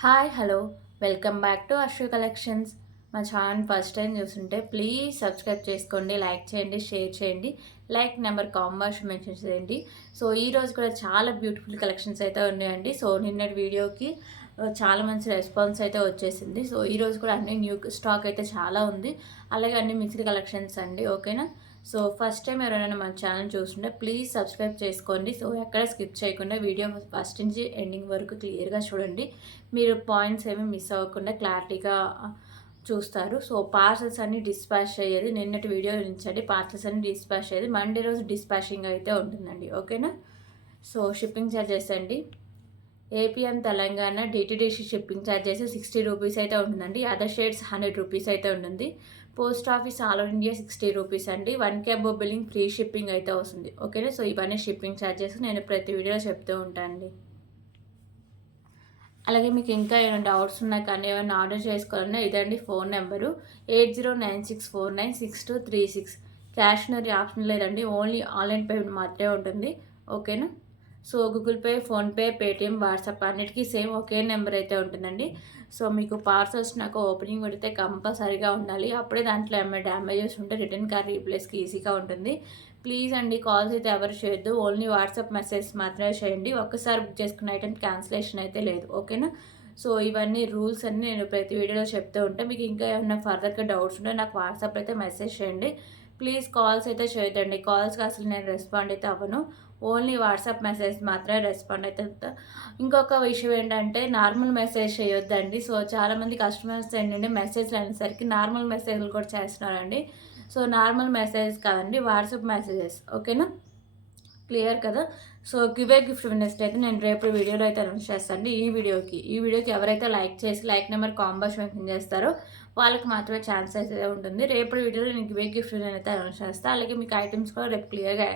Hi hello welcome back to Ashwa collections. మా channel first time చూస్తుంటే please subscribe చేసుకోండి, like చేయండి, షేర్ చేయండి, లైక్ నెంబర్ కాంబర్స్ మెన్షన్ చేయండి. సో ఈరోజు కూడా చాలా బ్యూటిఫుల్ కలెక్షన్స్ అయితే ఉన్నాయండి. సో నిన్నటి వీడియోకి చాలా మంచి రెస్పాన్స్ అయితే వచ్చేసింది. సో ఈరోజు కూడా అన్ని న్యూ స్టాక్ అయితే చాలా ఉంది, అలాగే అన్ని మిక్స్డ్ కలెక్షన్స్ అండి. ఓకేనా. సో ఫస్ట్ టైం ఎవరైనా మన ఛానల్ చూస్తుంటే ప్లీజ్ సబ్స్క్రైబ్ చేసుకోండి. సో ఎక్కడ స్కిప్ చేయకుండా వీడియో ఫస్ట్ నుంచి ఎండింగ్ వరకు క్లియర్గా చూడండి. మీరు పాయింట్స్ ఏమి మిస్ అవ్వకుండా క్లారిటీగా చూస్తారు. సో పార్సల్స్ అన్ని డిస్పాచ్ అయ్యేది నిన్నటి వీడియో నుంచి అండి. పార్సల్స్ అన్ని డిస్పాచ్ అయ్యేది మండే రోజు డిస్పాచింగ్ అయితే ఉంటుందండి. ఓకేనా. సో షిప్పింగ్ ఛార్జెస్ అండి, AP and Telangana DTDC shipping charges 60 రూపీస్ అయితే ఉంటుందండి. అదర్ స్టేట్స్ 100 రూపీస్ అయితే ఉంటుంది. Post office all over India 60 రూపీస్ అండి. 1K above billing free shipping అయితే వస్తుంది. ఓకేనా. సో ఇవన్నీ షిప్పింగ్ ఛార్జెస్ నేను ప్రతి వీడియోలో చెప్తూ ఉంటానండి. అలాగే మీకు ఇంకా ఏమైనా డౌట్స్ ఉన్నా కానీ ఏమైనా ఆర్డర్ చేసుకోవాలన్నా ఇదండి ఫోన్ నెంబరు 8096496236. క్యాష్ నరీ ఆప్షన్ లేదండి, ఓన్లీ ఆన్లైన్ పేమెంట్ మాత్రమే ఉంటుంది. ఓకేనా. So Google pay, PhonePe, Paytm, WhatsApp అన్నిటికీ సేమ్ ఒకే నెంబర్ అయితే ఉంటుందండి. సో మీకు పార్సల్స్ నాకు ఓపెనింగ్ పెడితే కంపల్సరీగా ఉండాలి, అప్పుడే దాంట్లో ఏమైనా డ్యామేజెస్ ఉంటే రిటర్న్ కార్ రీప్లేస్కి ఈజీగా ఉంటుంది. ప్లీజ్ అండి కాల్స్ అయితే ఎవరు చేయొద్దు, ఓన్లీ వాట్సాప్ మెసేజ్ మాత్రమే చేయండి. ఒక్కసారి బుక్ చేసుకున్న ఐటెం క్యాన్సిలేషన్ అయితే లేదు. ఓకేనా. సో ఇవన్నీ రూల్స్ అన్నీ నేను ప్రతి వీడియోలో చెప్తూ ఉంటాను. మీకు ఇంకా ఏమైనా ఫర్దర్గా డౌట్స్ ఉంటే నాకు వాట్సాప్ అయితే మెసేజ్ చేయండి. ప్లీజ్ కాల్స్ అయితే చేయొద్దండి, కాల్స్కి అసలు నేను రెస్పాండ్ అయితే అవ్వను, ఓన్లీ వాట్సాప్ మెసేజ్ మాత్రమే రెస్పాండ్ అవుతుంది. ఇంకొక విషయం ఏంటంటే నార్మల్ మెసేజ్ చేయొద్దండి. సో చాలామంది కస్టమర్స్ ఏంటంటే మెసేజ్లు అనేసరికి నార్మల్ మెసేజ్లు కూడా చేస్తున్నారండి. సో నార్మల్ మెసేజ్ కాదండి, వాట్సాప్ మెసేజెస్. ఓకేనా. క్లియర్ కదా. సో గివే గిఫ్ట్ విన్నర్స్ అయితే నేను రేపు వీడియోలో అయితే అనౌన్స్ చేస్తాను. ఈ వీడియోకి ఎవరైతే లైక్ చేసి లైక్ నెంబర్ కాంబోస్ మెన్షన్ చేస్తారో వాళ్ళకి మాత్రమే ఛాన్స్ అయితే ఉంటుంది. రేపు వీడియోలో నేను గివే గిఫ్ట్ విన్నర్ అయితే అనౌన్స్ చేస్తాను. అలాగే మీకు ఐటమ్స్ కూడా రేపు క్లియర్గా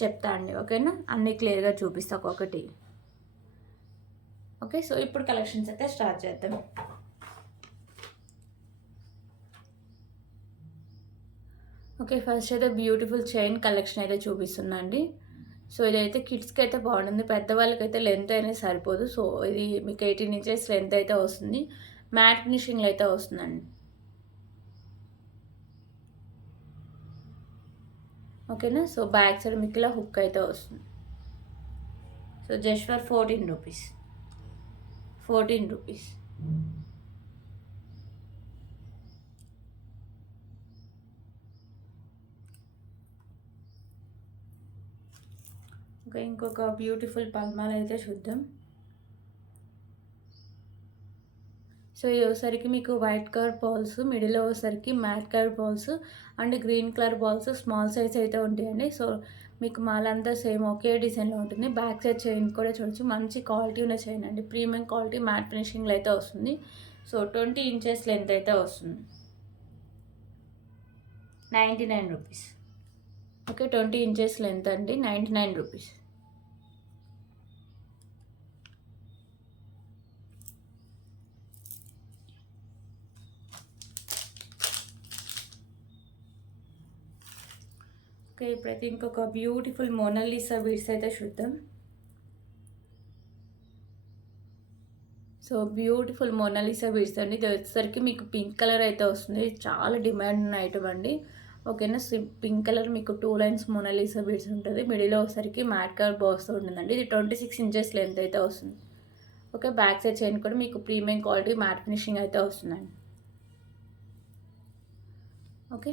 చెప్తా అండి. ఓకేనా. అన్నీ క్లియర్గా చూపిస్తా ఒక్కొక్కటి. ఓకే. సో ఇప్పుడు కలెక్షన్స్ అయితే స్టార్ట్ చేద్దాం. ఓకే. ఫస్ట్ అయితే బ్యూటిఫుల్ చైన్ కలెక్షన్ అయితే చూపిస్తున్నా అండి. సో ఇదైతే కిడ్స్కి అయితే బాగుంటుంది, పెద్దవాళ్ళకైతే లెంత్ అనేది సరిపోదు. సో ఇది మీకు 18 ఇంచెస్ లెంత్ అయితే వస్తుంది, మ్యాట్ ఫినిషింగ్లో అయితే వస్తుందండి. ఓకేనా. సో బ్యాక్ సైడ్ మీకు ఇలా హుక్ అయితే వస్తుంది. సో జస్ట్ ఫర్ 14 రూపీస్. 14 రూపీస్. ఓకే. ఇంకొక బ్యూటిఫుల్ పల్మాల్ అయితే చూద్దాం. సో ఇది వచ్చేసరికి మీకు వైట్ కలర్ బాల్స్, మిడిల్లో వచ్చేసరికి mat colour balls and green colour balls small size అయితే ఉంటాయండి. సో మీకు మాలంతా సేమ్ ఒకే డిజైన్లో ఉంటుంది. బ్యాక్ సైడ్ చైన్ కూడా చూడొచ్చు, మంచి క్వాలిటీ ఉన్న చైన్ అండి, ప్రీమియం క్వాలిటీ మ్యాట్ ఫినిషింగ్లో అయితే వస్తుంది. సో 20 ఇంచెస్ లెంత్ అయితే వస్తుంది. 99 రూపీస్. ఓకే. 20 ఇంచెస్ లెంత్ అండి, 99 రూపీస్. ఓకే. ఇప్పుడైతే ఇంకొక బ్యూటిఫుల్ మోనాలిసా బీడ్స్ అయితే చూద్దాం. సో బ్యూటిఫుల్ మోనాలిసా బీడ్స్ అండి. ఇది వచ్చేసరికి మీకు పింక్ కలర్ అయితే వస్తుంది, చాలా డిమాండ్ ఉన్న ఐటమ్ అండి. ఓకేనా. పింక్ కలర్ మీకు 2 లైన్స్ మోనాలిసా బీడ్స్ ఉంటుంది, మిడిల్లో వచ్చేసరికి మ్యాట్ కలర్ బాక్స్తో ఉంటుందండి. ఇది 26 ఇంచెస్ లెంత్ అయితే వస్తుంది. ఓకే. బ్యాక్ సైడ్ చైన్ కూడా మీకు ప్రీమియం క్వాలిటీ మ్యాట్ ఫినిషింగ్ అయితే వస్తుందండి. ఓకే.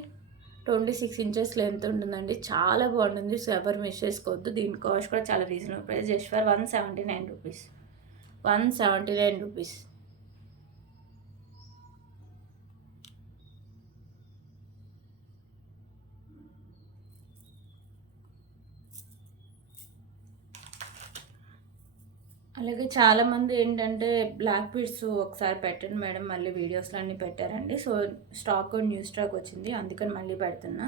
26 ఇంచెస్ లెంత్ ఉంటుందండి, చాలా బాగుంటుంది. సో ఎవరు మిస్ చేసుకోవద్దు. దీని కాస్ట్ కూడా చాలా రీజనబుల్ ప్రైస్, జస్ట్ ఫర్ 179 రూపీస్. 179 రూపీస్. అలాగే చాలామంది ఏంటంటే బ్లాక్ బీడ్స్ ఒకసారి పెట్టండి మేడం, మళ్ళీ వీడియోస్లో అన్నీ పెట్టారండి. సో స్టాక్ న్యూ స్టాక్ వచ్చింది, అందుకని మళ్ళీ పెడుతున్నా.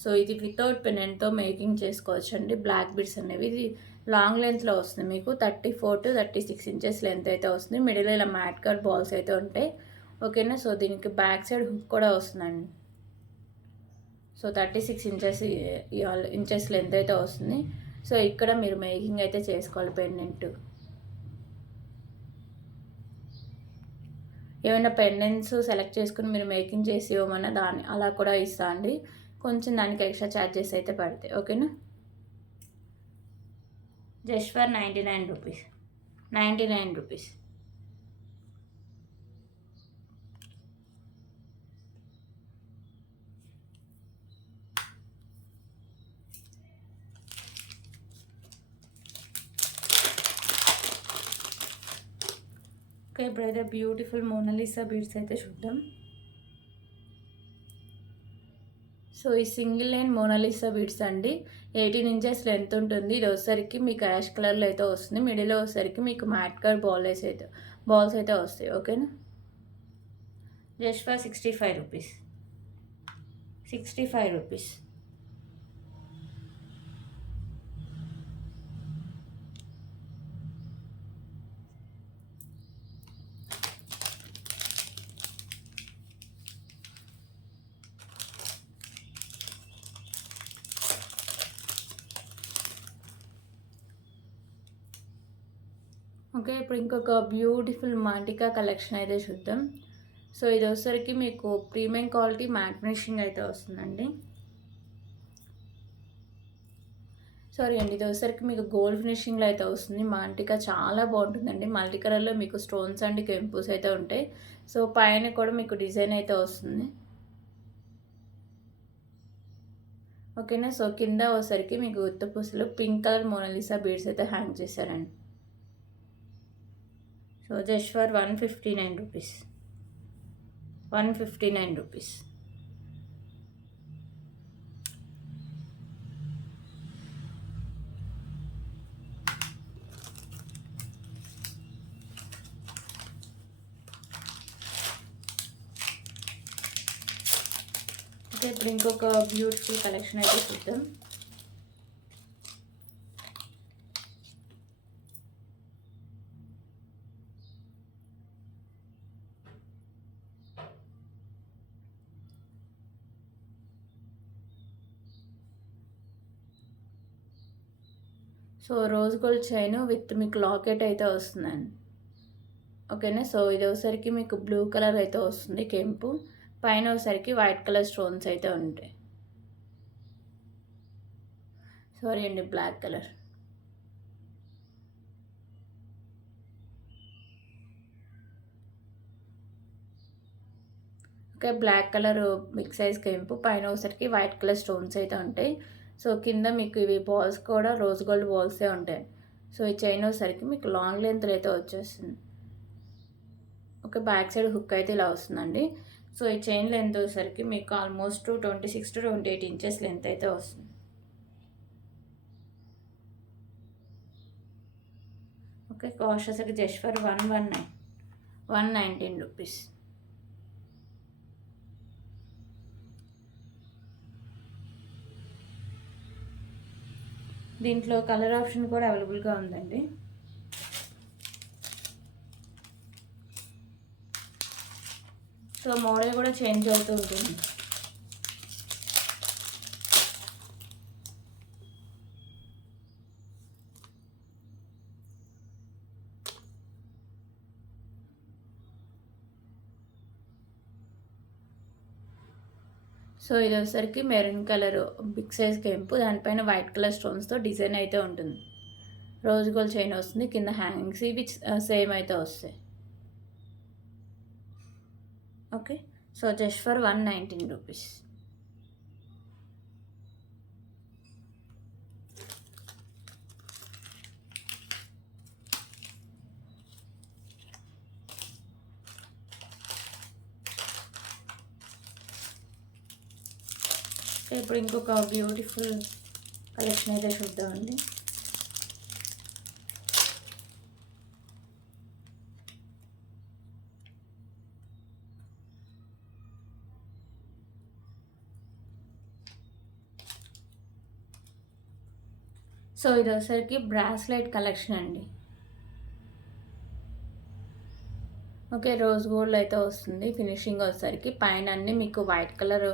సో ఇది వితౌట్ పెనెంట్తో మేకింగ్ చేసుకోవచ్చు అండి. బ్లాక్ బీడ్స్ అనేవి ఇది లాంగ్ లెంత్లో వస్తుంది, మీకు 34 to 36 ఇంచెస్ లెంత్ అయితే వస్తుంది. మిడిల్ ఇలా మ్యాట్ కట్ బాల్స్ అయితే ఉంటాయి. ఓకేనా. సో దీనికి బ్యాక్ సైడ్ హుక్ కూడా వస్తుందండి. సో 36 ఇంచెస్ లెంత్ అయితే వస్తుంది. సో ఇక్కడ మీరు మేకింగ్ అయితే చేసుకోవాలి పెండెంట్. ఏమైనా పెండెంట్స్ సెలెక్ట్ చేసుకుని మీరు మేకింగ్ చేసి ఇవ్వమన్నా దాన్ని అలా కూడా ఇస్తా అండి. కొంచెం దానికి ఎక్స్ట్రా ఛార్జెస్ అయితే పడతాయి. ఓకేనా. జస్ట్ ఫర్ 99 రూపీస్. 99 రూపీస్. ఓకే, ఇప్పుడైతే బ్యూటిఫుల్ మోనాలిసా బీడ్స్ అయితే చూద్దాం. సో ఈ సింగిల్ లైన్ మోనాలిసా బీడ్స్ అండి. 18 ఇంచెస్ లెంత్ ఉంటుంది. ఇది వచ్చేసరికి మీకు యాష్ కలర్లో అయితే వస్తుంది. మిడిల్లో వచ్చేసరికి మీకు మ్యాట్ కలర్ బాల్స్ అయితే వస్తాయి. ఓకేనా. జస్ట్ ఫర్ 65 రూపీస్. 65 రూపీస్. ఓకే, ఇప్పుడు ఇంకొక బ్యూటిఫుల్ మాంటికా కలెక్షన్ అయితే చూద్దాం. సో ఇది వచ్చేసరికి మీకు ప్రీమియం క్వాలిటీ మ్యాట్ ఫినిషింగ్ అయితే వస్తుందండి. సారీ అండి, ఇది వచ్చేసరికి మీకు గోల్డ్ ఫినిషింగ్లో అయితే వస్తుంది. మాంటికా చాలా బాగుంటుందండి. మల్టీ కలర్లో మీకు స్టోన్స్ అండ్ కెంపుస్ అయితే ఉంటాయి. సో పైన కూడా మీకు డిజైన్ అయితే వస్తుంది. ఓకేనా. సో కింద వచ్చేసరికి మీకు గుత్తపూసలు పింక్ కలర్ మోనాలిసా బీడ్స్ అయితే హ్యాంగ్ చేశారండి. సో జస్ట్ ఫర్ 159 రూపీస్. 159 రూపీస్. ఓకే, ఇప్పుడు ఇంకొక బ్యూటిఫుల్ కలెక్షన్ అయితే చూద్దాం. So rose gold chain with మీకు లాకెట్ అయితే వస్తుందండి. ఓకేనా. సో ఇది వచ్చేసరికి మీకు బ్లూ కలర్ అయితే వస్తుంది కెంపు. పైన వచ్చేసరికి వైట్ కలర్ స్టోన్స్ అయితే ఉంటాయి. సారీ అండి, black colour. Okay, black colour big size కెంపు. పైన వచ్చేసరికి వైట్ కలర్ స్టోన్స్ అయితే ఉంటాయి. సో కింద మీకు ఇవి బాల్స్ కూడా రోజ్ గోల్డ్ బాల్సే ఉంటాయి. సో ఈ చైన్ వచ్చేసరికి మీకు లాంగ్ లెంత్ అయితే వచ్చేస్తుంది. ఓకే, బ్యాక్ సైడ్ హుక్ అయితే ఇలా వస్తుందండి. సో ఈ చైన్ లెంత్ వచ్చేసరికి మీకు ఆల్మోస్ట్ 26 to 28 ఇంచెస్ లెంత్ అయితే వస్తుంది. ఓకే, కాస్ట్ వచ్చేసరికి జస్ట్ ఫర్ 119 రూపీస్. దీంట్లో కలర్ ఆప్షన్ కూడా అవైలబుల్గా ఉందండి. సో మోడల్ కూడా చేంజ్ అవుతూ ఉంటుంది. సో ఇది వచ్చేసరికి మెరూన్ కలర్ బిగ్ సైజ్ కెంపు. దానిపైన వైట్ కలర్ స్టోన్స్తో డిజైన్ అయితే ఉంటుంది. రోజ్ గోల్డ్ చైన్ వస్తుంది. కింద హ్యాంగింగ్స్ ఇవి సేమ్ అయితే వస్తాయి. ఓకే, సో జస్ట్ ఫర్ 119 రూపీస్. ఇప్పుడు ఇంకొక బ్యూటిఫుల్ కలెక్షన్ అయితే చూద్దామండి. సో ఇది వచ్చేసరికి బ్రాస్లెట్ కలెక్షన్ అండి. ఓకే, రోజ్ గోల్డ్ అయితే వస్తుంది. ఫినిషింగ్ వచ్చేసరికి పైన అన్నీ మీకు వైట్ కలర్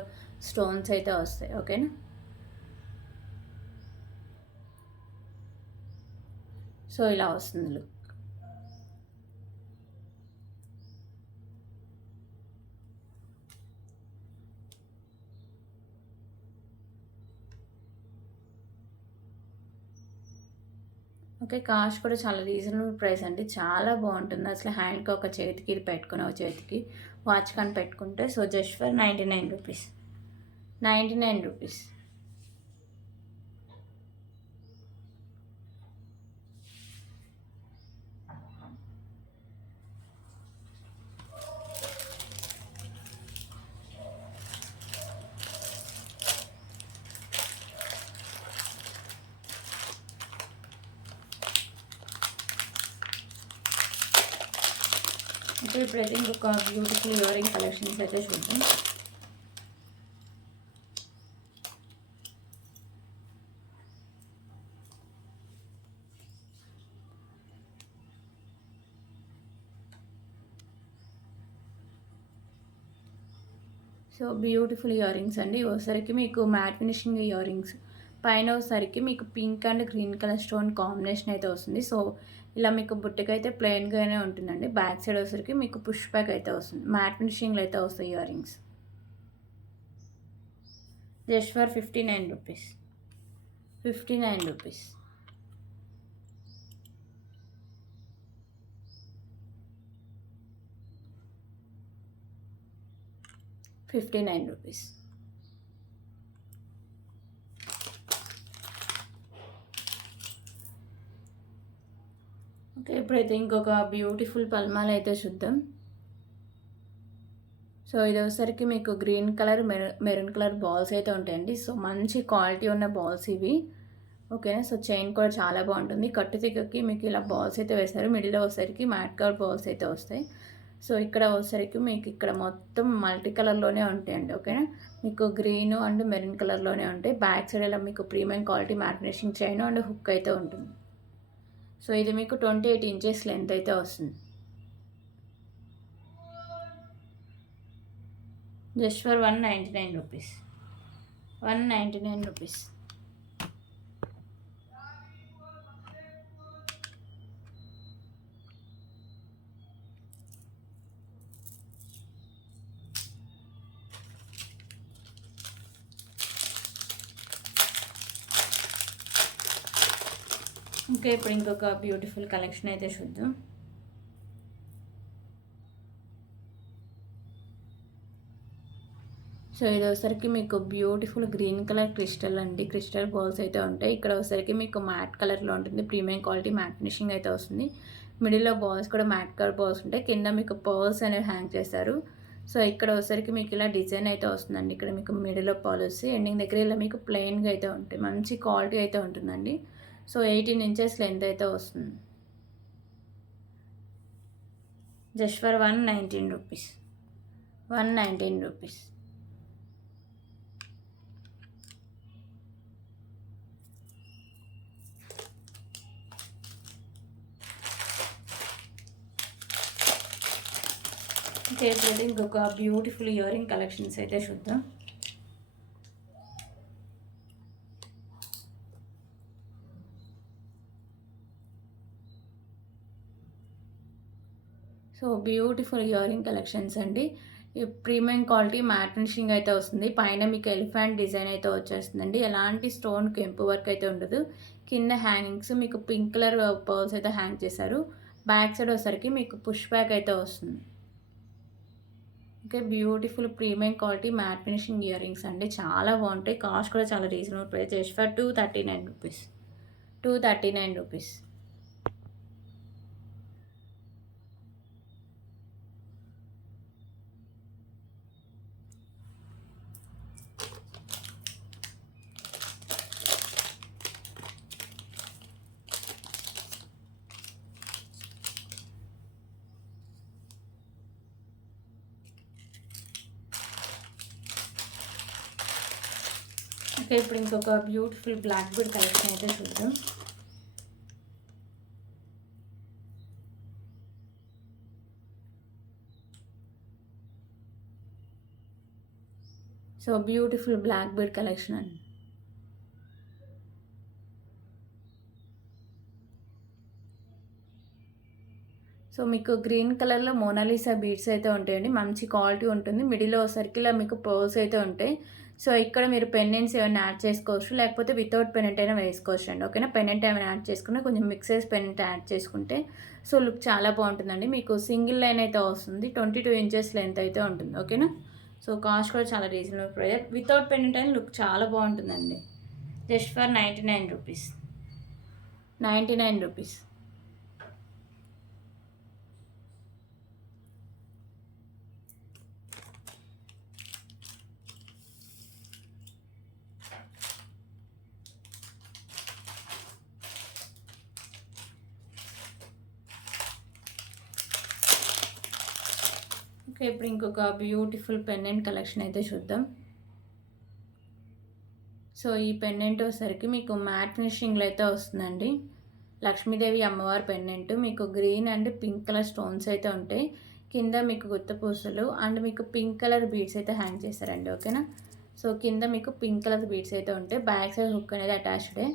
స్టోన్స్ అయితే వస్తాయి. ఓకేనా. సో ఇలా వస్తుంది లుక్. ఓకే. కాస్ట్ కూడా చాలా రీజనబుల్ ప్రైస్ అండి. చాలా బాగుంటుంది. అసలు హ్యాండ్‌కి ఒక చేతికి ఇది పెట్టుకొని, ఒక చేతికి వాచ్ కానీ పెట్టుకుంటే సో జస్ట్ ఫర్ 99 రూపీస్. 99 రూపీస్. ఇప్పుడైతే ఇంకొక బ్యూటిఫుల్ ఇయర్ రింగ్ కలెక్షన్స్ అయితే చూద్దాం. సో బ్యూటిఫుల్ ఇయర్ రింగ్స్ అండి. ఒకసారికి మీకు మ్యాట్ ఫినిషింగ్ ఇయర్ రింగ్స్ పైన ఒకసారికి మీకు pink and green colour stone combination అయితే వస్తుంది. సో ఇలా మీకు బుట్టకైతే ప్లెయిన్గానే ఉంటుందండి. బ్యాక్ సైడ్ వచ్చేసరికి మీకు పుష్ బ్యాక్ అయితే వస్తుంది. మ్యాట్ ఫినిషింగ్లో అయితే వస్తాయి ఇయర్ రింగ్స్. జస్ట్ ఫర్ 59 రూపీస్. 59 రూపీస్. రూపీస్. ఓకే. ఇప్పుడైతే ఇంకొక బ్యూటిఫుల్ పల్మాల అయితే చూద్దాం. సో ఇది వచ్చేసరికి మీకు green colour maroon colour balls అయితే ఉంటాయండి. సో మంచి క్వాలిటీ ఉన్న బాల్స్ ఇవి. ఓకేనా. సో చైన్ కూడా చాలా బాగుంటుంది. కట్టు తిక్కకి మీకు ఇలా బాల్స్ అయితే వేస్తారు. మిడిల్లో వచ్చేసరికి మ్యాట్ కలర్ బాల్స్ అయితే వస్తాయి. సో ఇక్కడ వచ్చేసరికి మీకు ఇక్కడ మొత్తం మల్టీ కలర్లోనే ఉంటాయండి. ఓకేనా. మీకు గ్రీన్ అండ్ మెరూన్ కలర్లోనే ఉంటాయి. బ్యాక్ సైడ్ ఇలా మీకు premium quality matte finishing chain and hook అయితే ఉంటుంది. సో ఇది మీకు 28 ఇంచెస్ లెంత్ అయితే వస్తుంది. జస్ట్ ఫర్ 199 రూపీస్. 199 రూపీస్. ఓకే. ఇప్పుడు ఇంకొక బ్యూటిఫుల్ కలెక్షన్ అయితే చూద్దాం. సో ఇది వచ్చేసరికి మీకు బ్యూటిఫుల్ గ్రీన్ కలర్ క్రిస్టల్ అండి. క్రిస్టల్ బాల్స్ అయితే ఉంటాయి. ఇక్కడ వచ్చేసరికి మీకు మ్యాట్ కలర్లో ఉంటుంది. ప్రీమియం క్వాలిటీ మ్యాట్ ఫినిషింగ్ అయితే వస్తుంది. మిడిల్లో బాల్స్ కూడా మ్యాట్ కలర్ బాల్స్ ఉంటాయి. కింద మీకు పర్ల్స్ అనేవి హ్యాంగ్ చేస్తారు. సో ఇక్కడ వచ్చేసరికి మీకు ఇలా డిజైన్ అయితే వస్తుందండి. ఇక్కడ మీకు మిడిల్లో పర్ల్ వస్తే ఎండింగ్ దగ్గర ఇలా మీకు ప్లెయిన్గా అయితే ఉంటాయి. మంచి క్వాలిటీ అయితే ఉంటుందండి. సో 18 ఇంచెస్ లెంత్ అయితే వస్తుంది. జస్ట్ ఫర్ 119 రూపీస్. 119 రూపీస్. ఓకే. ఇప్పుడు ఇంకొక బ్యూటిఫుల్ ఇయర్ రింగ్ కలెక్షన్స్ అయితే చూద్దాం. So beautiful ear ring collections అండి. ప్రీమియం క్వాలిటీ మ్యాట్ ఫినిషింగ్ అయితే వస్తుంది. పైన మీకు ఎలిఫెంట్ డిజైన్ అయితే వచ్చేస్తుందండి. ఎలాంటి స్టోన్ కెంపు వర్క్ అయితే ఉండదు. కింద హ్యాంగింగ్స్ మీకు పింక్ కలర్ పర్ల్స్ అయితే హ్యాంగ్ చేశారు. బ్యాక్ సైడ్ వచ్చేసరికి మీకు పుష్ బ్యాక్ అయితే వస్తుంది. Okay. Beautiful premium quality matte finishing earrings అండి. చాలా బాగుంటాయి. కాస్ట్ కూడా చాలా reasonable price. Just for 239 rupees. 239 rupees. Okay. ఇప్పుడు ఇంకొక బ్యూటిఫుల్ బ్లాక్ బీడ్ కలెక్షన్ అయితే చూద్దాం. So beautiful black bead collection అండి. సో మీకు గ్రీన్ కలర్లో మోనాలిసా బీడ్స్ అయితే ఉంటాయండి. మంచి క్వాలిటీ ఉంటుంది. మిడిల్లో సర్కిల్లో మీకు పర్ల్స్ అయితే ఉంటాయి. సో ఇక్కడ మీరు పెండెంట్స్ ఏమైనా యాడ్ చేసుకోవచ్చు, లేకపోతే వితౌట్ పెండెంట్ అయినా వేసుకోవచ్చు అండి. ఓకేనా, పెండెంట్ ఏమైనా యాడ్ చేసుకుని కొంచెం మిక్సెస్ పెండెంట్ యాడ్ చేసుకుంటే సో లుక్ చాలా బాగుంటుందండి. మీకు సింగిల్ లైన్ అయితే వస్తుంది, 22 ఇంచెస్ లెంత్ అయితే ఉంటుంది. ఓకేనా, సో కాస్ట్ కూడా చాలా రీజనబుల్ ప్రైస్. వితౌట్ పెండెంట్ అయినా లుక్ చాలా బాగుంటుందండి. జస్ట్ ఫర్ 99 రూపీస్. 99 రూపీస్. ఓకే, ఇప్పుడు ఇంకొక బ్యూటిఫుల్ పెండెంట్ కలెక్షన్ అయితే చూద్దాం. సో ఈ పెండెంట్ వచ్చేసరికి మీకు మ్యాట్ ఫినిషింగ్లో అయితే వస్తుందండి. లక్ష్మీదేవి అమ్మవారి పెండెంట్ మీకు green and pink colour stones అయితే ఉంటాయి. కింద మీకు గుత్త పూసలు అండ్ మీకు పింక్ కలర్ బీడ్స్ అయితే హ్యాంగ్ చేస్తారండి. ఓకేనా, సో కింద మీకు పింక్ కలర్ బీడ్స్ అయితే ఉంటాయి. బ్యాక్ సైడ్ హుక్ అనేది అటాచ్డే.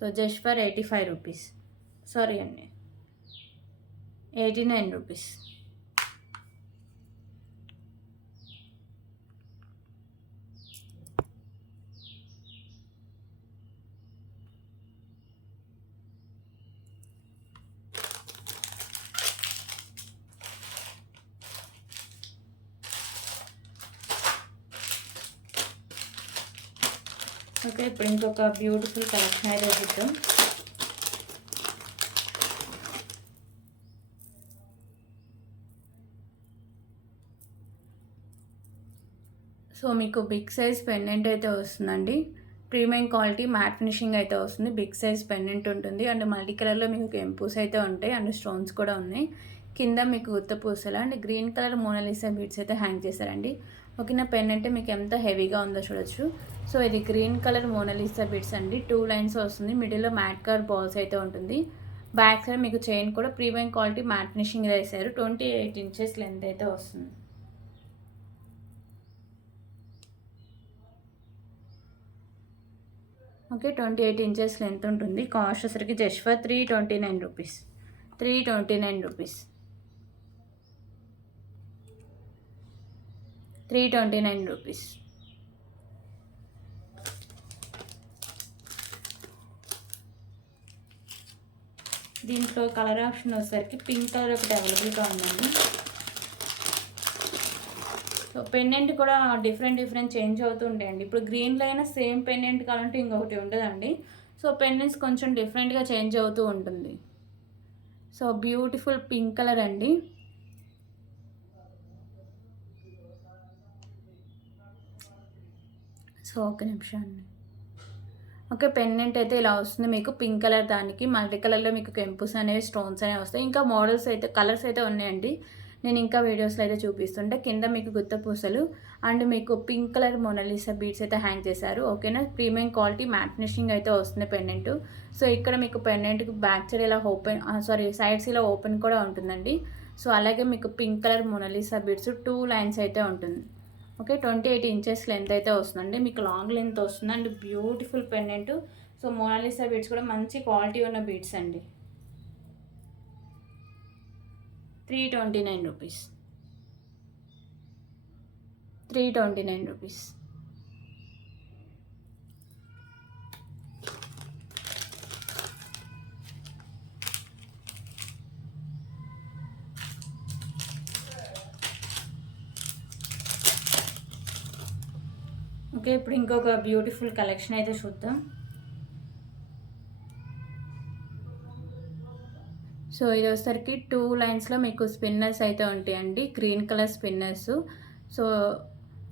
So just for 85 rupees. Sorry అండి, 89 రూపీస్. ఓకే, ఇప్పుడు ఇంకొక బ్యూటిఫుల్ కలెక్షన్ అయితే చూద్దాం. సో మీకు బిగ్ సైజ్ పెండెంట్ అయితే వస్తుందండి. ప్రీమియం క్వాలిటీ మ్యాట్ ఫినిషింగ్ అయితే వస్తుంది. బిగ్ సైజ్ పెండెంట్ ఉంటుంది అండ్ మల్టీ కలర్లో మీకు కెంపూస్ అయితే ఉంటాయి అండ్ స్టోన్స్ కూడా ఉన్నాయి. కింద మీకు గుత్త పూసలు and green colour Mona Lisa beads అయితే హ్యాంగ్ చేశారండి. ఓకేనా, పెండెంట్ మీకు ఎంత హెవీగా ఉందో చూడొచ్చు. సో ఇది గ్రీన్ కలర్ మోనాలిసా బీడ్స్ అండి. 2 లైన్స్ వస్తుంది. మిడిల్లో మ్యాట్ కలర్ బాల్స్ అయితే ఉంటుంది. బ్యాక్ సైడ్ మీకు చైన్ కూడా ప్రీమియం క్వాలిటీ మ్యాట్ ఫినిషింగ్ వేశారు. 28 ఇంచెస్ లెంత్ అయితే వస్తుంది. ఓకే, 28 ఇంచెస్ లెంత్ ఉంటుంది. కాస్ట్ వచ్చరికి జస్ట్ ఫర్ 329 రూపీస్. 329 రూపీస్. 329 రూపీస్. దీంట్లో కలర్ ఆప్షన్ వచ్చేసరికి పింక్ కలర్ ఒకటి అవైలబుల్గా ఉందండి. సో పెండెంట్ కూడా డిఫరెంట్ చేంజ్ అవుతూ ఉంటాయండి. ఇప్పుడు గ్రీన్లో అయినా సేమ్ పెండెంట్ కావాలంటే ఇంకొకటి ఉంటుందండి. సో పెండెంట్స్ కొంచెం డిఫరెంట్గా చేంజ్ అవుతూ ఉంటుంది. సో బ్యూటిఫుల్ పింక్ కలర్ అండి. సో ఒక నిమిషం అండి. ఓకే, పెండెంట్ అయితే ఇలా వస్తుంది మీకు. పింక్ కలర్ దానికి మల్టీ కలర్లో మీకు కెంపుస్ అనేవి స్టోన్స్ అనేవి వస్తాయి. ఇంకా మోడల్స్ అయితే కలర్స్ అయితే ఉన్నాయండి. నేను ఇంకా వీడియోస్లో అయితే చూపిస్తుంటే కింద మీకు గుత్త పూసలు అండ్ మీకు పింక్ కలర్ మోనాలిసా బీడ్స్ అయితే హ్యాంగ్ చేశారు. ఓకేనా, ప్రీమియం క్వాలిటీ మ్యాట్ ఫినిషింగ్ అయితే వస్తుంది పెండెంట్. సో ఇక్కడ మీకు పెండెంట్కి బ్యాక్ సైడ్ ఇలా ఓపెన్ సైడ్స్ ఇలా ఓపెన్ కూడా ఉంటుందండి. సో అలాగే మీకు pink colour Mona Lisa beads 2 lines అయితే ఉంటుంది. ఓకే, 28 ఇంచెస్ లెంత్ అయితే వస్తుందండి. మీకు లాంగ్ లెంత్ వస్తుంది and beautiful pendant. So Mona Lisa beads కూడా మంచి క్వాలిటీ ఉన్న బీడ్స్ అండి. 329 రూపీస్. 329 రూపీస్. ఓకే, ఇప్పుడు ఇంకొక బ్యూటిఫుల్ కలెక్షన్ అయితే చూద్దాం. సో ఇది వచ్చేసరికి 2 లైన్స్లో మీకు స్పిన్నర్స్ అయితే ఉంటాయండి. Green colour spinners. So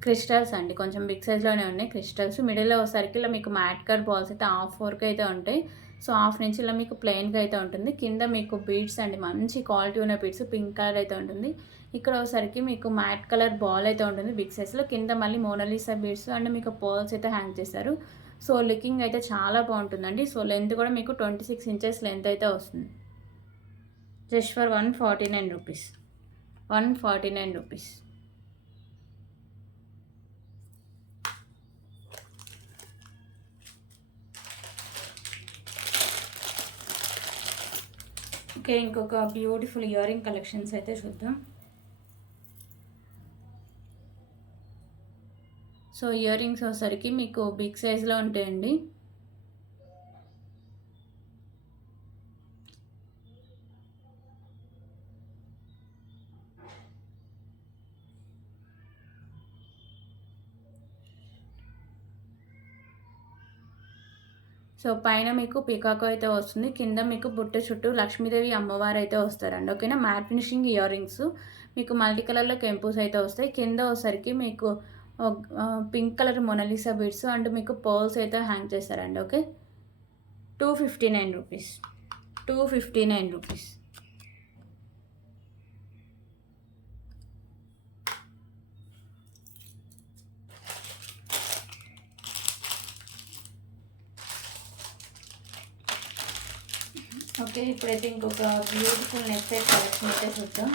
crystals అండి, కొంచెం బిగ్ సైజ్లోనే ఉన్నాయి క్రిస్టల్స్. మిడిల్లో వచ్చేసరికి ఇలా మీకు మ్యాట్ కట్ బాల్స్ అయితే హాఫ్ వరకు అయితే ఉంటాయి. సో హాఫ్ నుంచి ఇలా మీకు ప్లెయిన్గా అయితే ఉంటుంది. కింద మీకు బీడ్స్ అండి, మంచి క్వాలిటీ ఉన్న బీడ్స్ పింక్ కలర్ అయితే ఉంటుంది. ఇక్కడ వచ్చేసరికి మీకు మ్యాట్ కలర్ బాల్ అయితే ఉంటుంది బిగ్ సైజ్లో. కింద మళ్ళీ మోనాలిసా బీడ్స్ అండ్ మీకు పర్ల్స్ అయితే హ్యాంగ్ చేశారు. సో లుకింగ్ అయితే చాలా బాగుంటుందండి. సో లెంత్ కూడా మీకు 26 ఇంచెస్ లెంత్ అయితే వస్తుంది. జస్ట్ ఫర్ 149 రూపీస్. 149 రూపీస్. ఓకే, ఇంకొక బ్యూటిఫుల్ ఇయర్ రింగ్ కలెక్షన్స్ అయితే చూద్దాం. సో ఇయర్ రింగ్స్ వచ్చేసరికి మీకు బిగ్ సైజ్లో ఉంటాయండి. సో పైన మీకు పీకాక్ అయితే వస్తుంది, కింద మీకు బుట్ట చుట్టూ లక్ష్మీదేవి అమ్మవారు అయితే వస్తారండి. ఓకేనా, మ్యాట్ ఫినిషింగ్ ఇయర్ రింగ్స్ మీకు మల్టీ కలర్లో కెంపుస్ అయితే వస్తాయి. కింద వచ్చేసరికి మీకు pink colour Mona Lisa beads and మీకు పర్ల్స్ అయితే హ్యాంగ్ చేస్తారండి. ఓకే, 259 రూపీస్, 259 రూపీస్. ఓకే, ఇప్పుడైతే ఇంకొక బ్యూటిఫుల్ నెక్ సెట్ కలెక్షన్ అయితే చూద్దాం.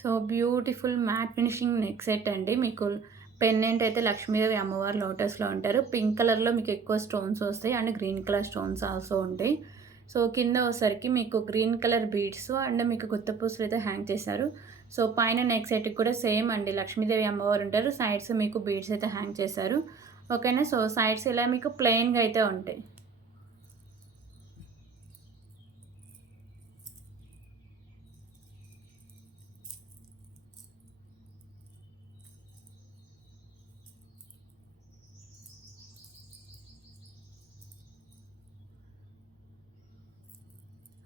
So beautiful matte finishing neck set అండి. మీకు పెండెంట్ అయితే లక్ష్మీదేవి అమ్మవారు లోటస్లో ఉంటారు. పింక్ కలర్లో మీకు ఎక్కువ స్టోన్స్ వస్తాయి and green colour stones also ఉంటాయి. సో కింద వచ్చేసరికి మీకు గ్రీన్ కలర్ బీడ్స్ అండ్ మీకు గుత్త పూసలు అయితే హ్యాంగ్ చేశారు. సో పైన నెక్ సెట్కి కూడా సేమ్ అండి, లక్ష్మీదేవి అమ్మవారు ఉంటారు. సైడ్స్ మీకు బీడ్స్ అయితే హ్యాంగ్ చేశారు. ఓకేనా, సో సైడ్స్ ఇలా మీకు ప్లెయిన్గా అయితే ఉంటాయి.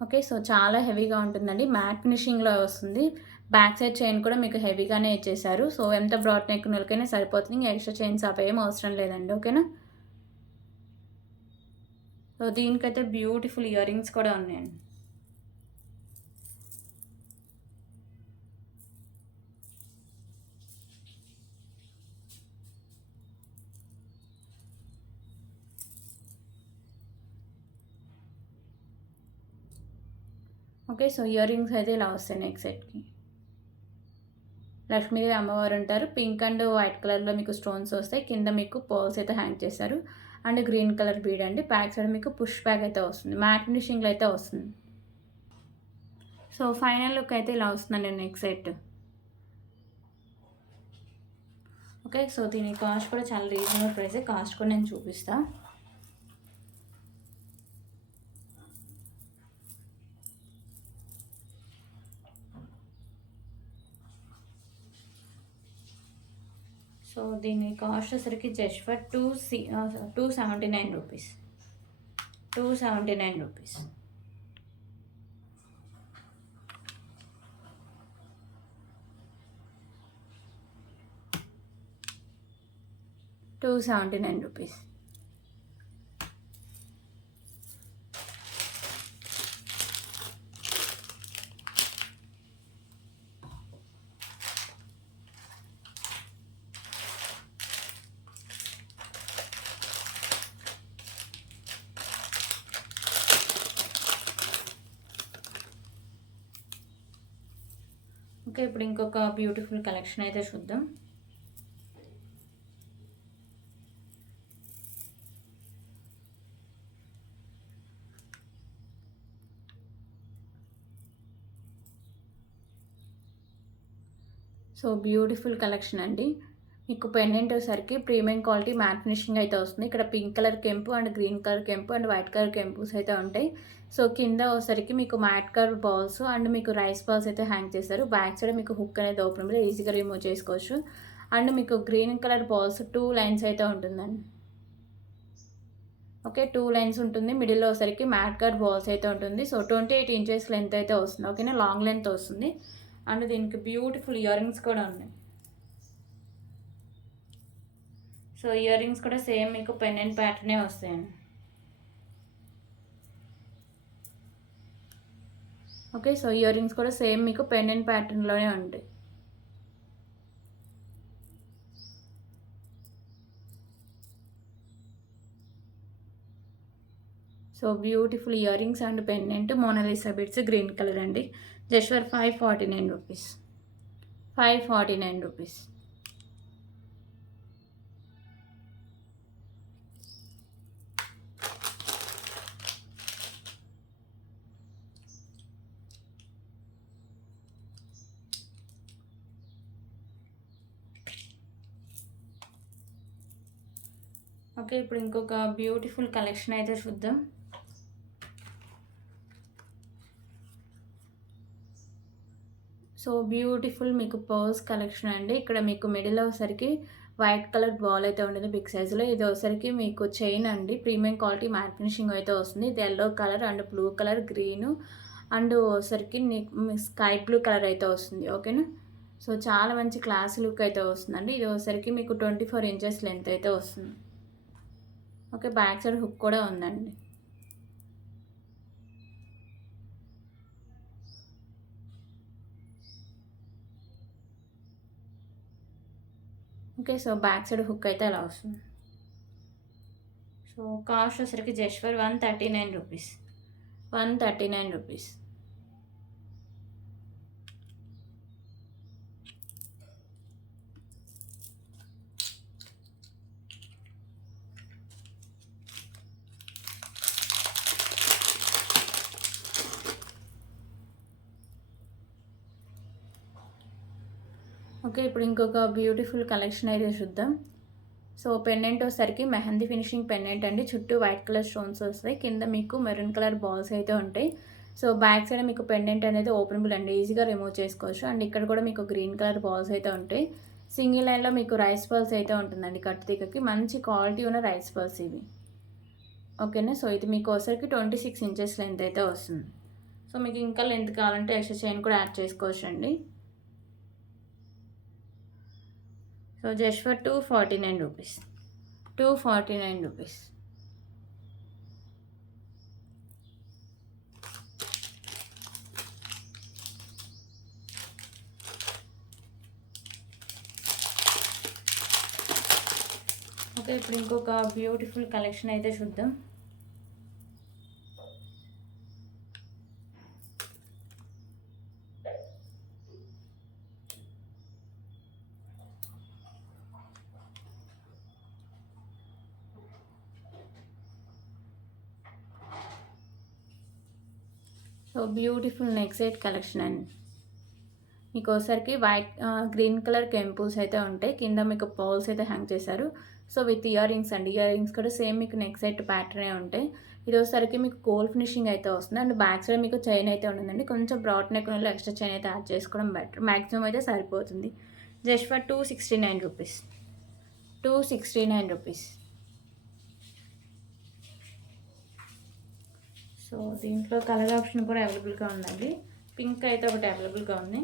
ఓకే, సో చాలా హెవీగా ఉంటుందండి, మ్యాట్ ఫినిషింగ్లో వస్తుంది. బ్యాక్ సైడ్ చైన్ కూడా మీకు హెవీగానే ఇచ్చేసారు. సో ఎంత బ్రాడ్ నెక్ నెలకైనా సరిపోతుంది, ఇంకా ఎక్స్ట్రా చైన్స్ అవేం అవసరం లేదండి. ఓకేనా, సో దీనికైతే బ్యూటిఫుల్ ఇయర్ రింగ్స్ కూడా ఉన్నాయండి. ఓకే, సో ఇయర్ రింగ్స్ అయితే ఇలా వస్తాయి నెక్ సెట్కి. లక్ష్మీదేవి అమ్మవారు ఉంటారు. పింక్ అండ్ వైట్ కలర్లో మీకు స్టోన్స్ వస్తాయి. కింద మీకు పర్ల్స్ అయితే హ్యాంగ్ చేశారు అండ్ గ్రీన్ కలర్ బీడ్ అండి. బ్యాక్ సైడ్ మీకు పుష్ బ్యాక్ అయితే వస్తుంది, మ్యాట్ ఫినిషింగ్లో అయితే వస్తుంది. సో ఫైనల్ లుక్ అయితే ఇలా వస్తుందండి నెక్ సెట్. ఓకే, సో దీని కాస్ట్ కూడా చాలా రీజనబుల్ ప్రైస్. కాస్ట్ కూడా నేను చూపిస్తాను. సో దీని కాస్ట్ వచ్చరికి జస్ట్ ఫర్ 279 రూపీస్, 279 రూపీస్. రూపీస్. ఓకే, ఇప్పుడు ఇంకొక బ్యూటిఫుల్ కలెక్షన్ అయితే చూద్దాం. సో బ్యూటిఫుల్ కలెక్షన్ అండి. మీకు పెండెంట్ వచ్చేసరికి ప్రీమియం క్వాలిటీ మ్యాట్ ఫినిషింగ్ అయితే వస్తుంది. ఇక్కడ పింక్ కలర్ కెంపు అండ్ గ్రీన్ కలర్ కెంపు అండ్ వైట్ కలర్ కెంపుస్ అయితే ఉంటాయి. సో కింద వచ్చేసరికి మీకు మ్యాట్ కలర్ బాల్స్ అండ్ మీకు రైస్ బాల్స్ అయితే హ్యాంగ్ చేశారు. బ్యాక్ సైడ్ మీకు హుక్ అనేది ఓపెన్ మీద ఈజీగా రిమూవ్ చేసుకోవచ్చు. అండ్ మీకు గ్రీన్ కలర్ బాల్స్ 2 లైన్స్ అయితే ఉంటుందండి. ఓకే, 2 లైన్స్ ఉంటుంది. మిడిల్లో వచ్చేసరికి మ్యాట్ కలర్ బాల్స్ అయితే ఉంటుంది. సో 28 ఇంచెస్ లెంత్ అయితే వస్తుంది. ఓకేనా, లాంగ్ లెంత్ వస్తుంది. అండ్ దీనికి బ్యూటిఫుల్ ఇయర్ రింగ్స్ కూడా ఉన్నాయి. సో ఇయర్ రింగ్స్ కూడా సేమ్ మీకు పెండెంట్ ప్యాటర్నే వస్తాయండి. ఓకే, సో ఇయర్ రింగ్స్ కూడా సేమ్ మీకు పెండెంట్ ప్యాటర్న్లోనే ఉంటాయి. So beautiful ear rings and pendant Mona Lisa bits green colour అండి. Just for 549 rupees. 549 rupees. Okay, ఇప్పుడు ఇంకొక బ్యూటిఫుల్ కలెక్షన్ అయితే చూద్దాం. సో బ్యూటిఫుల్ మీకు పర్స్ కలెక్షన్ అండి. ఇక్కడ మీకు మిడిల్ వచ్చేసరికి వైట్ కలర్ బాల్ అయితే ఉంటుంది బిగ్ సైజులో. ఇది వచ్చేసరికి మీకు చైన్ అండి, ప్రీమియం క్వాలిటీ మ్యాట్ ఫినిషింగ్ అయితే వస్తుంది. ఇది yellow colour and blue colour green and వచ్చేసరికి స్కై బ్లూ కలర్ అయితే వస్తుంది. ఓకేనా, సో చాలా మంచి క్లాస్ లుక్ అయితే వస్తుందండి. ఇది వచ్చేసరికి మీకు 24 ఇంచెస్ లెంత్ అయితే వస్తుంది. ఓకే, బ్యాక్ సైడ్ హుక్ కూడా ఉందండి. Okay, so back side hook అయితే అలా వస్తుంది. సో కాస్ట్ వచ్చేసరికి జస్ట్ ఫర్ 139 రూపీస్. 139 రూపీస్. ఓకే, ఇప్పుడు ఇంకొక బ్యూటిఫుల్ కలెక్షన్ అయితే చూద్దాం. సో పెండెంట్ వచ్చేసరికి మెహందీ ఫినిషింగ్ పెండెంట్ అండి. చుట్టూ వైట్ కలర్ స్టోన్స్ వస్తాయి, కింద మీకు మెరూన్ కలర్ బాల్స్ అయితే ఉంటాయి. సో బ్యాక్ సైడ్ మీకు పెండెంట్ అనేది ఓపెనబుల్ అండి, ఈజీగా రిమూవ్ చేసుకోవచ్చు. అండ్ ఇక్కడ కూడా మీకు గ్రీన్ కలర్ బాల్స్ అయితే ఉంటాయి. సింగిల్ లైన్లో మీకు రైస్ బాల్స్ అయితే ఉంటుందండి కట్టు తీగకి. మంచి క్వాలిటీ ఉన్న రైస్ బాల్స్ ఇవి. ఓకేనా, సో ఇది మీకు వచ్చరికి 26 ఇంచెస్ లెంత్ అయితే వస్తుంది. సో మీకు ఇంకా లెంత్ కావాలంటే ఎక్స్ట్రా చైన్ కూడా యాడ్ చేసుకోవచ్చు అండి. సో జస్ట్ ఫర్ 249 రూపీస్. 249 రూపీస్. ఓకే, ఇప్పుడు ఇంకొక బ్యూటిఫుల్ కలెక్షన్ అయితే చూద్దాం. So beautiful neck set collection అండి. మీకు ఒకసారికి వైట్ గ్రీన్ కలర్ కెంపుల్స్ అయితే ఉంటాయి, కింద మీకు పౌల్స్ అయితే హ్యాంగ్ చేశారు. సో విత్ ఇయర్ రింగ్స్ అండి. ఇయర్ రింగ్స్ కూడా సేమ్ మీకు నెక్ సెట్ ప్యాటర్నే ఉంటాయి. ఇది ఒకసారికి మీకు గోల్డ్ ఫినిషింగ్ అయితే వస్తుంది. అండ్ బ్యాక్ సైడ్ మీకు చైన్ అయితే ఉంటుందండి. కొంచెం బ్రాడ్ నెక్ ఉన్న ఎక్స్ట్రా చైన్ అయితే యాడ్ చేసుకోవడం బెటర్, మ్యాక్సిమం అయితే సరిపోతుంది. జస్ట్ ఫర్ 269 రూపీస్. 269 రూపీస్. సో దీంట్లో కలర్ ఆప్షన్ కూడా అవైలబుల్గా ఉందండి. పింక్ అయితే ఒకటి అవైలబుల్గా ఉంది.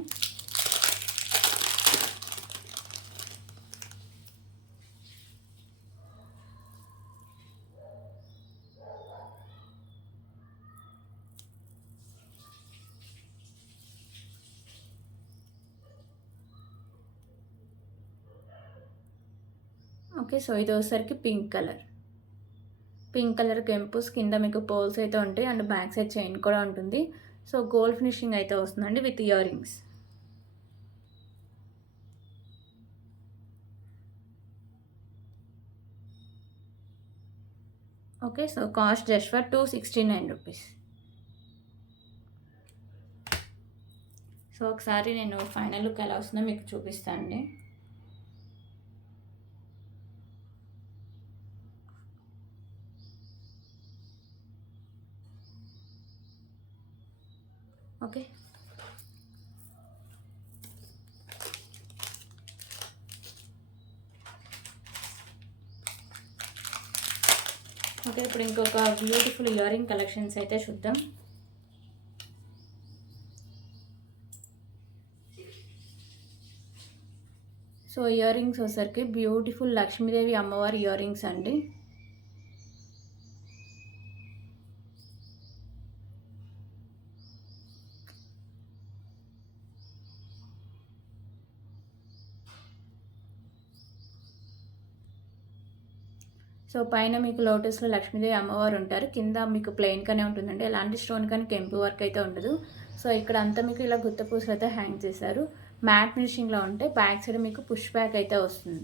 ఓకే, సో ఇది వచ్చేసరికి పింక్ కలర్ కెంపుస్, కింద మీకు పోల్స్ అయితే ఉంటాయి అండ్ బ్యాక్ సైడ్ చైన్ కూడా ఉంటుంది. సో గోల్డ్ ఫినిషింగ్ అయితే వస్తుందండి with ear rings. Okay, so cost just for 269 rupees. So ఒకసారి నేను ఫైనల్ లుక్ ఎలా వస్తుందో మీకు చూపిస్తాను అండి. ఓకే, ఓకే, ఇప్పుడు ఇంకొక బ్యూటిఫుల్ ఇయర్ రింగ్ కలెక్షన్స్ అయితే చూద్దాం. సో ఇయర్ రింగ్స్ వచ్చేసరికి బ్యూటిఫుల్ లక్ష్మీదేవి అమ్మవారి ఇయర్ రింగ్స్ అండి. సో పైన మీకు లోటస్లో లక్ష్మీదేవి అమ్మవారు ఉంటారు. కింద మీకు ప్లెయిన్గానే ఉంటుందండి, ఎలాంటి స్టోన్ కానీ కెంపు వర్క్ అయితే ఉండదు. సో ఇక్కడ అంతా మీకు ఇలా గుత్త పూసలు అయితే హ్యాంగ్ చేశారు. మ్యాట్ ఫినిషింగ్లో ఉంటే బ్యాక్ సైడ్ మీకు పుష్ బ్యాక్ అయితే వస్తుంది.